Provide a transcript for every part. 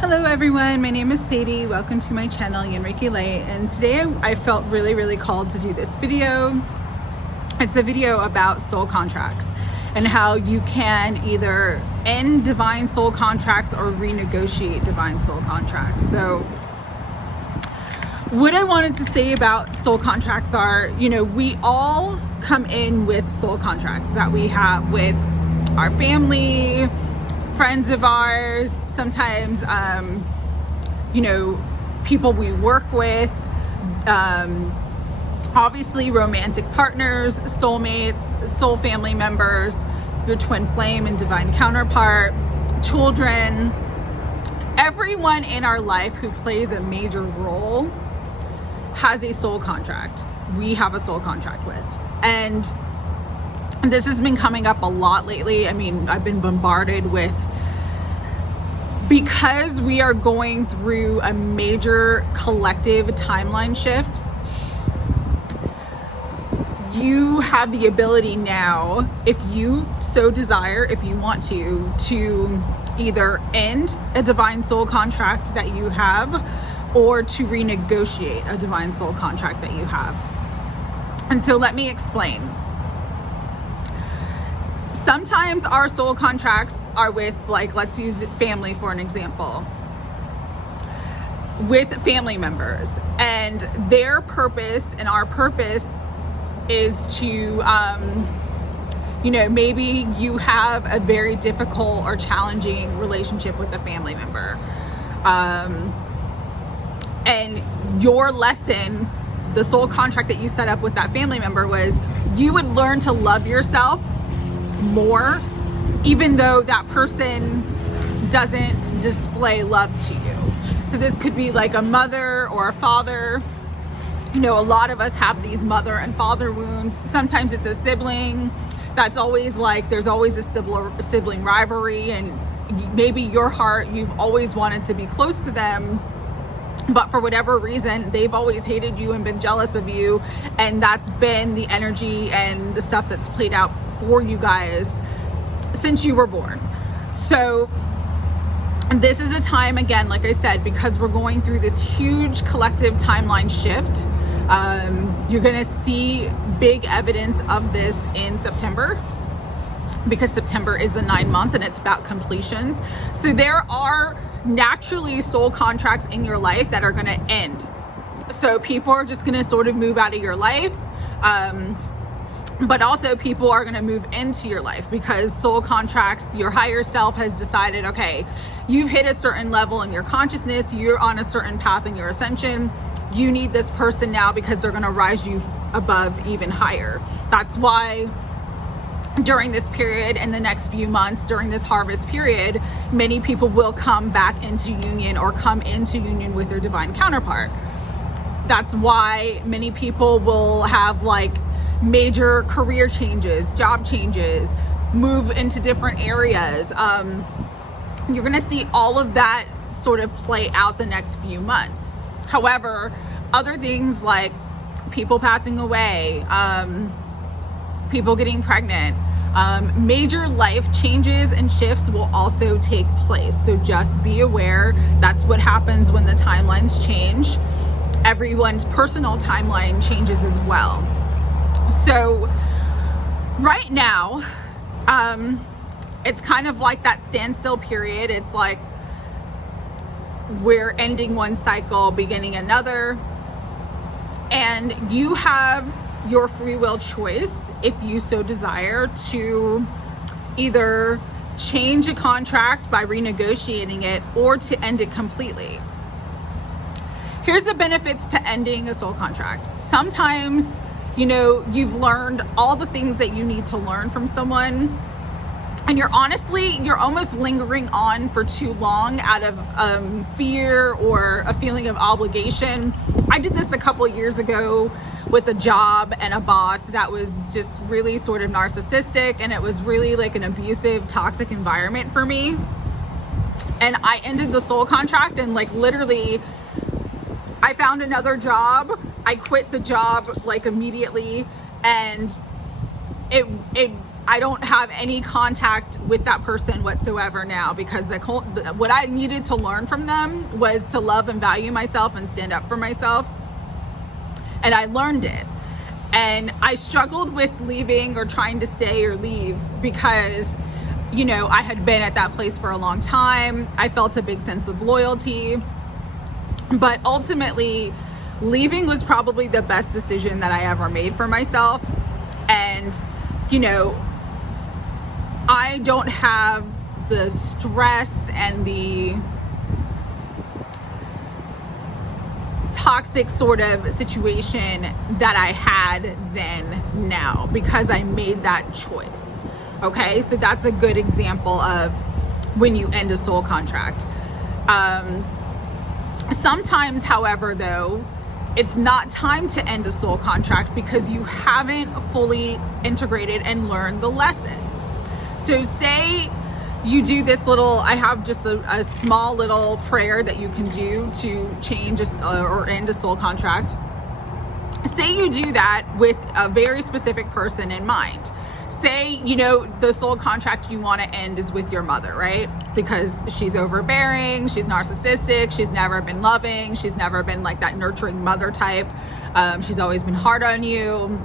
Hello everyone, my name is Sadie. Welcome to my channel, YinReikiLight, and today I felt really called to do this video. It's a video about soul contracts and how you can either end divine soul contracts or renegotiate divine soul contracts. So what I wanted to say about soul contracts are, we all come in with soul contracts that we have with our family, friends of ours, sometimes, people we work with, obviously romantic partners, soulmates, soul family members, your twin flame and divine counterpart, children, everyone in our life who plays a major role has a soul contract. We have a soul contract with. And this has been coming up a lot lately. I mean, I've been bombarded with, because we are going through a major collective timeline shift, you have the ability now, if you so desire, if you want to either end a divine soul contract that you have or to renegotiate a divine soul contract that you have. And so let me explain. Sometimes our soul contracts are with, let's use family for an example, with family members, and their purpose and our purpose is to, maybe you have a very difficult or challenging relationship with a family member. And your lesson, the soul contract that you set up with that family member was you would learn to love yourself more, even though that person doesn't display love to you. So this could be like a mother or a father. A lot of us have these mother and father wounds. Sometimes it's a sibling. That's always there's always a sibling rivalry, and maybe your heart, you've always wanted to be close to them, but for whatever reason, they've always hated you and been jealous of you. And that's been the energy and the stuff that's played out for you guys since you were born. So this is a time, again, like I said, because we're going through this huge collective timeline shift. You're gonna see big evidence of this in September, because September is a 9-month and it's about completions. So there are naturally soul contracts in your life that are going to end. So people are just going to sort of move out of your life. But also people are going to move into your life, because soul contracts, your higher self has decided, okay, you've hit a certain level in your consciousness, you're on a certain path in your ascension, you need this person now because they're going to rise you above even higher. That's why during this period, in the next few months, during this harvest period, many people will come back into union or come into union with their divine counterpart. That's why many people will have major career changes, job changes, move into different areas. You're gonna see all of that sort of play out the next few months. However, other things like people passing away, people getting pregnant, major life changes and shifts will also take place. So just be aware, that's what happens when the timelines change. Everyone's personal timeline changes as well. So right now, it's kind of like that standstill period. It's like we're ending one cycle, beginning another, and you have your free will choice, if you so desire, to either change a contract by renegotiating it or to end it completely. Here's the benefits to ending a soul contract. Sometimes, you've learned all the things that you need to learn from someone, and you're almost lingering on for too long out of fear or a feeling of obligation. I did this a couple of years ago with a job and a boss that was just really sort of narcissistic, and it was really like an abusive, toxic environment for me. And I ended the soul contract, and literally I found another job. I quit the job immediately, and it I don't have any contact with that person whatsoever now, because what I needed to learn from them was to love and value myself and stand up for myself. And I learned it. And I struggled with leaving or trying to stay or leave because, you know, I had been at that place for a long time. I felt a big sense of loyalty. But ultimately, leaving was probably the best decision that I ever made for myself. And, you know, I don't have the stress and the toxic sort of situation that I had then now, because I made that choice. Okay, so that's a good example of when you end a soul contract. Sometimes, however, though, it's not time to end a soul contract because you haven't fully integrated and learned the lesson. So say you do this little, I have just a small little prayer that you can do to change or end a soul contract. Say you do that with a very specific person in mind. Say, you know, the soul contract you want to end is with your mother, right? Because she's overbearing, she's narcissistic, she's never been loving, she's never been like that nurturing mother type. She's always been hard on you.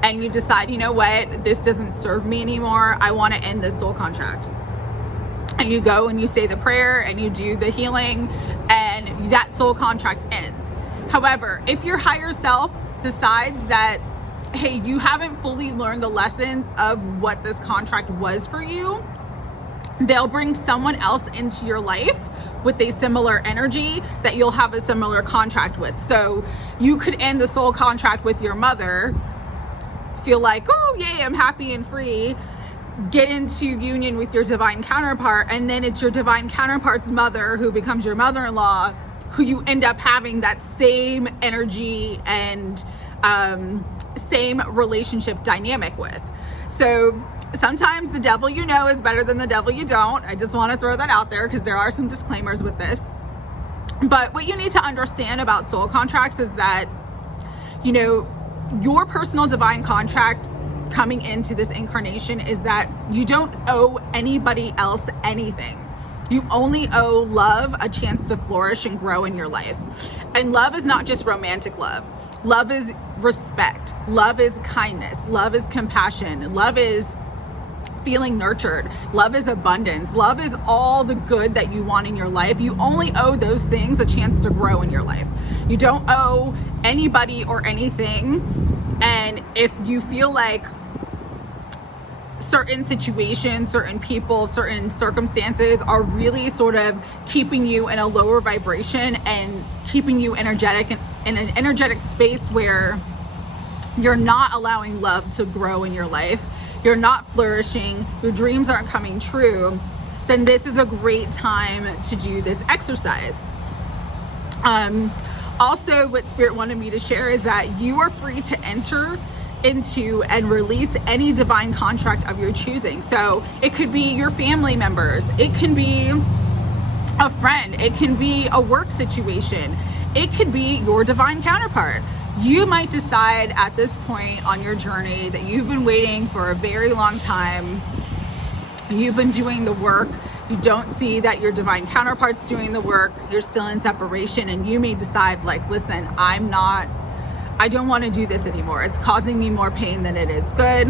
And you decide, you know what, this doesn't serve me anymore. I want to end this soul contract. And you go and you say the prayer and you do the healing, and that soul contract ends. However, if your higher self decides that, hey, you haven't fully learned the lessons of what this contract was for you, they'll bring someone else into your life with a similar energy that you'll have a similar contract with. So you could end the soul contract with your mother, feel like, oh yay, I'm happy and free, get into union with your divine counterpart, and then it's your divine counterpart's mother who becomes your mother-in-law, who you end up having that same energy and same relationship dynamic with. So sometimes the devil you know is better than the devil you don't. I just want to throw that out there because there are some disclaimers with this. But what you need to understand about soul contracts is that, you know, your personal divine contract coming into this incarnation is that you don't owe anybody else anything. You only owe love a chance to flourish and grow in your life. And love is not just romantic love. Love is respect. Love is kindness. Love is compassion. Love is feeling nurtured. Love is abundance. Love is all the good that you want in your life. You only owe those things a chance to grow in your life. You don't owe anybody or anything. And if you feel like certain situations, certain people, certain circumstances are really sort of keeping you in a lower vibration and keeping you energetic in an energetic space where you're not allowing love to grow in your life, you're not flourishing, your dreams aren't coming true, then this is a great time to do this exercise. Also, what Spirit wanted me to share is that you are free to enter into and release any divine contract of your choosing. So it could be your family members, it can be a friend, it can be a work situation, it could be your divine counterpart. You might decide at this point on your journey that you've been waiting for a very long time, you've been doing the work, you don't see that your divine counterpart's doing the work, you're still in separation, and you may decide like, listen, I don't want to do this anymore. It's causing me more pain than it is good.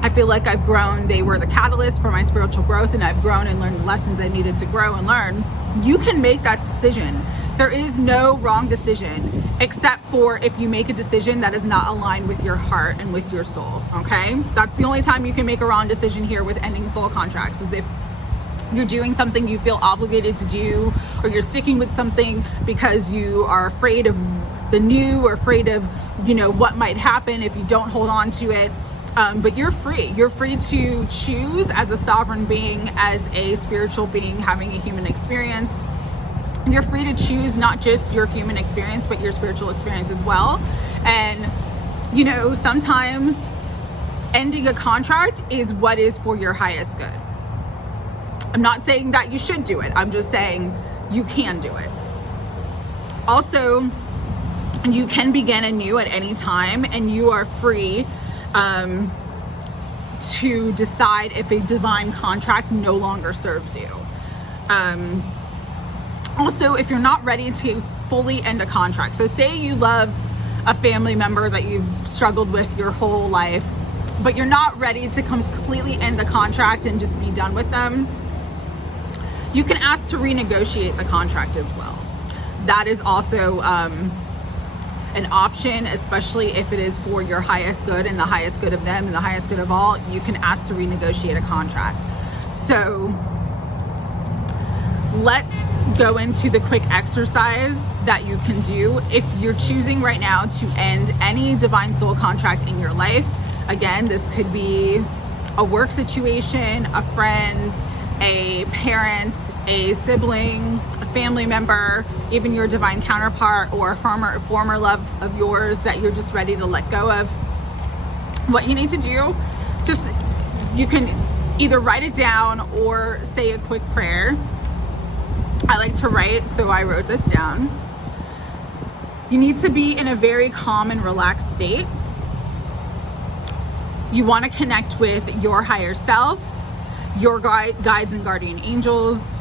I feel like I've grown. They were the catalyst for my spiritual growth, and I've grown and learned the lessons I needed to grow and learn. You can make that decision. There is no wrong decision, except for if you make a decision that is not aligned with your heart and with your soul, okay? That's the only time you can make a wrong decision here with ending soul contracts, is if you're doing something you feel obligated to do, or you're sticking with something because you are afraid of the new or afraid of, you know, what might happen if you don't hold on to it. But you're free. You're free to choose as a sovereign being, as a spiritual being having a human experience. You're free to choose not just your human experience, but your spiritual experience as well. And, you know, sometimes ending a contract is what is for your highest good. I'm not saying that you should do it. I'm just saying you can do it. Also, you can begin anew at any time, and you are free to decide if a divine contract no longer serves you. Also, if you're not ready to fully end a contract, so say you love a family member that you've struggled with your whole life, but you're not ready to completely end the contract and just be done with them, you can ask to renegotiate the contract as well. That is also an option, especially if it is for your highest good and the highest good of them and the highest good of all. You can ask to renegotiate a contract. So let's go into the quick exercise that you can do if you're choosing right now to end any divine soul contract in your life. Again, this could be a work situation, a friend, a parent, a sibling, a family member, even your divine counterpart or a former love of yours that you're just ready to let go of. What you need to do, you can either write it down or say a quick prayer. I like to write, so I wrote this down. You need to be in a very calm and relaxed state. You want to connect with your higher self, your guides and guardian angels,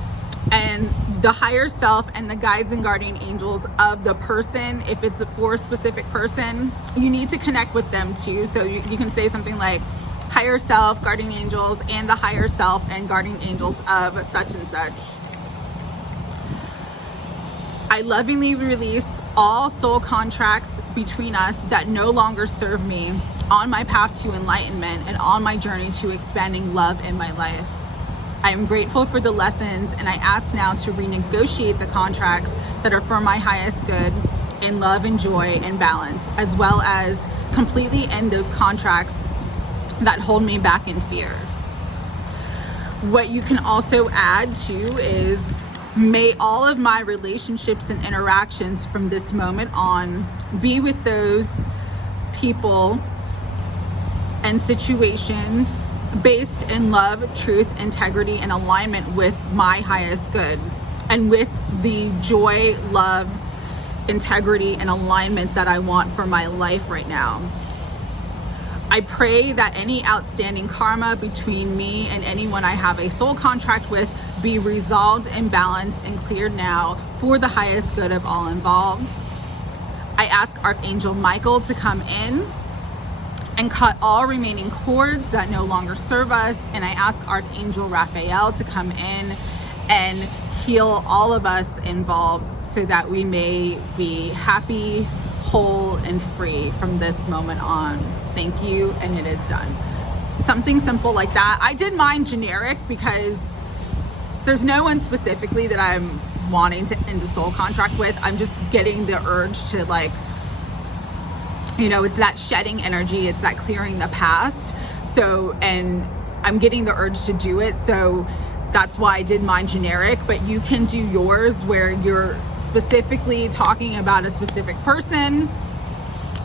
and the higher self and the guides and guardian angels of the person. If it's for a specific person, you need to connect with them too. So you can say something like higher self, guardian angels, and the higher self and guardian angels of such and such. I lovingly release all soul contracts between us that no longer serve me on my path to enlightenment and on my journey to expanding love in my life. I am grateful for the lessons, and I ask now to renegotiate the contracts that are for my highest good in love and joy and balance, as well as completely end those contracts that hold me back in fear. What you can also add to is, may all of my relationships and interactions from this moment on be with those people and situations based in love, truth, integrity, and alignment with my highest good, and with the joy, love, integrity, and alignment that I want for my life right now. I pray that any outstanding karma between me and anyone I have a soul contract with be resolved and balanced and cleared now for the highest good of all involved. I ask Archangel Michael to come in and cut all remaining cords that no longer serve us. And I ask Archangel Raphael to come in and heal all of us involved so that we may be happy, whole, and free from this moment on. Thank you, and it is done. Something simple like that. I did mine generic because there's no one specifically that I'm wanting to end a soul contract with. I'm just getting the urge to, like, it's that shedding energy, it's that clearing the past. So, and I'm getting the urge to do it. So that's why I did mine generic, but you can do yours where you're specifically talking about a specific person,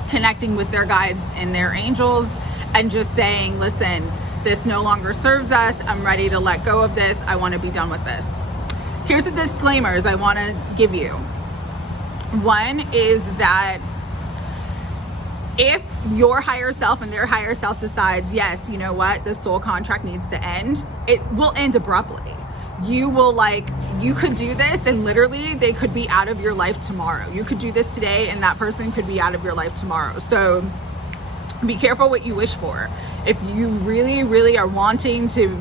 connecting with their guides and their angels, and just saying, listen, this no longer serves us. I'm ready to let go of this. I want to be done with this. Here's the disclaimers I want to give you. One is that if your higher self and their higher self decides, yes, you know what, the soul contract needs to end, it will end abruptly. You could do this and literally they could be out of your life tomorrow. You could do this today and that person could be out of your life tomorrow. So be careful what you wish for. If you really, really are wanting to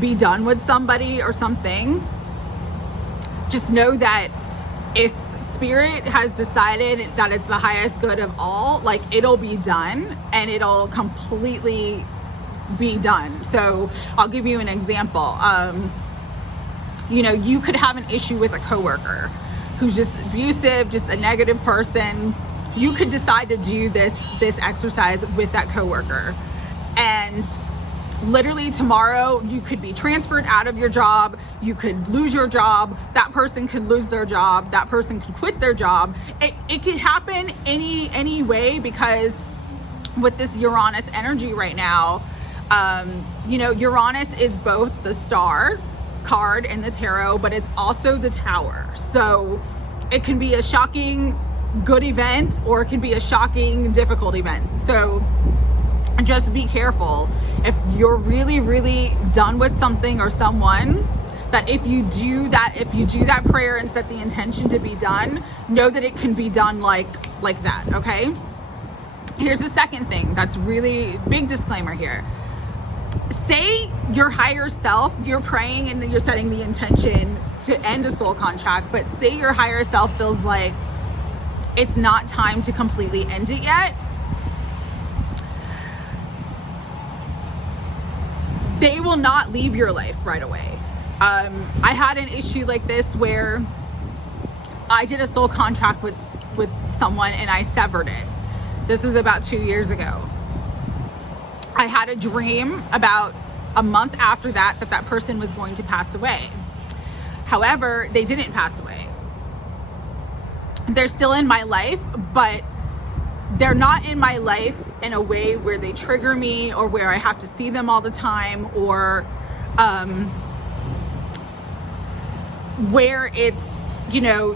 be done with somebody or something, just know that if Spirit has decided that it's the highest good of all, it'll be done and it'll completely be done. So I'll give you an example. You could have an issue with a coworker who's just abusive, just a negative person. You could decide to do this exercise with that coworker, and literally tomorrow you could be transferred out of your job, you could lose your job, that person could lose their job, that person could quit their job. It could happen any way, because with this Uranus energy right now, Uranus is both the Star card in the tarot, but it's also the Tower. So it can be a shocking good event or it can be a shocking difficult event. So just be careful. If you're really, really done with something or someone, that if you do that prayer and set the intention to be done, know that it can be done like that, okay? Here's the second thing that's really big disclaimer here. Say your higher self, you're praying and you're setting the intention to end a soul contract, but say your higher self feels like it's not time to completely end it yet. They will not leave your life right away. I had an issue like this where I did a soul contract with someone and I severed it. This was about 2 years ago. I had a dream about a month after that person was going to pass away. However, they didn't pass away. They're still in my life, but they're not in my life in a way where they trigger me or where I have to see them all the time, or where it's,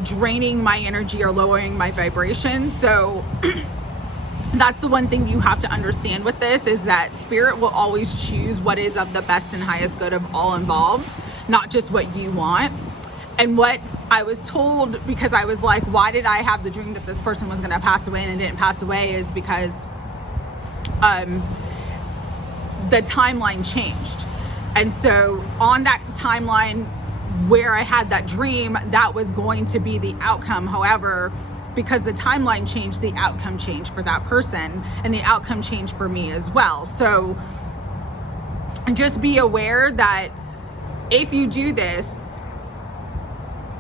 draining my energy or lowering my vibration. So that's the one thing you have to understand with this, is that spirit will always choose what is of the best and highest good of all involved, not just what you want. And what I was told, because I was like, why did I have the dream that this person was going to pass away and it didn't pass away, is because the timeline changed. And so on that timeline where I had that dream, that was going to be the outcome. However, because the timeline changed, the outcome changed for that person, and the outcome changed for me as well. So just be aware that if you do this,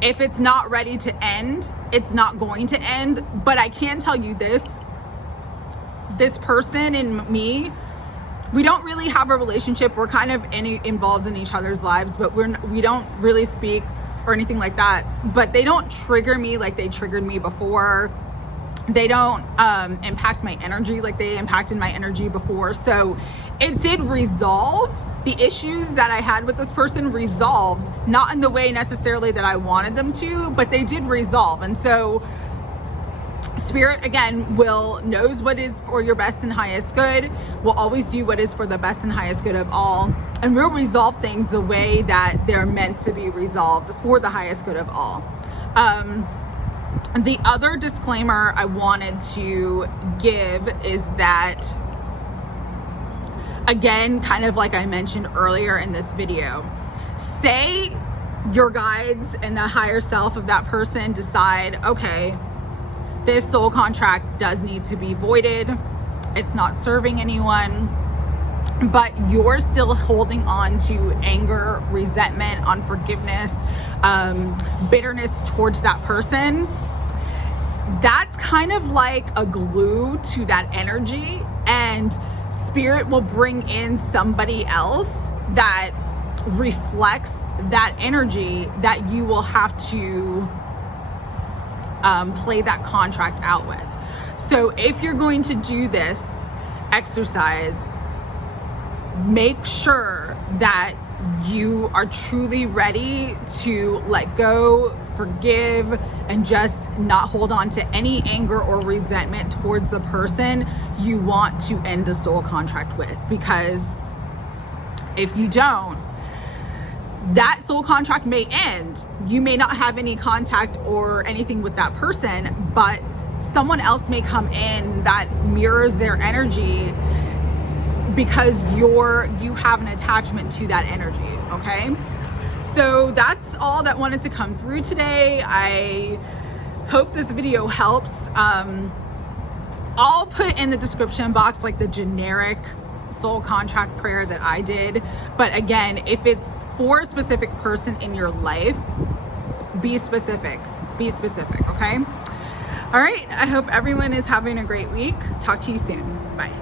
if it's not ready to end, it's not going to end. But I can tell you this person and me, we don't really have a relationship. We're kind of involved in each other's lives, but we don't really speak or anything like that. But they don't trigger me like they triggered me before. They don't impact my energy like they impacted my energy before. So it did resolve. The issues that I had with this person resolved, not in the way necessarily that I wanted them to, but they did resolve. And so spirit, again, knows what is for your best and highest good, will always do what is for the best and highest good of all, and will resolve things the way that they're meant to be resolved for the highest good of all. The other disclaimer I wanted to give is that, again, kind of like I mentioned earlier in this video, say your guides and the higher self of that person decide, okay, this soul contract does need to be voided. It's not serving anyone, but you're still holding on to anger, resentment, unforgiveness, bitterness towards that person. That's kind of like a glue to that energy, and spirit will bring in somebody else that reflects that energy that you will have to play that contract out with. So if you're going to do this exercise, make sure that you are truly ready to let go, forgive, and just not hold on to any anger or resentment towards the person you want to end a soul contract with. Because if you don't, that soul contract may end. You may not have any contact or anything with that person, but someone else may come in that mirrors their energy because you have an attachment to that energy, okay? So that's all that wanted to come through today. I hope this video helps. I'll put in the description box like the generic soul contract prayer that I did. But again, if it's for a specific person in your life, be specific, okay? All right, I hope everyone is having a great week. Talk to you soon. Bye.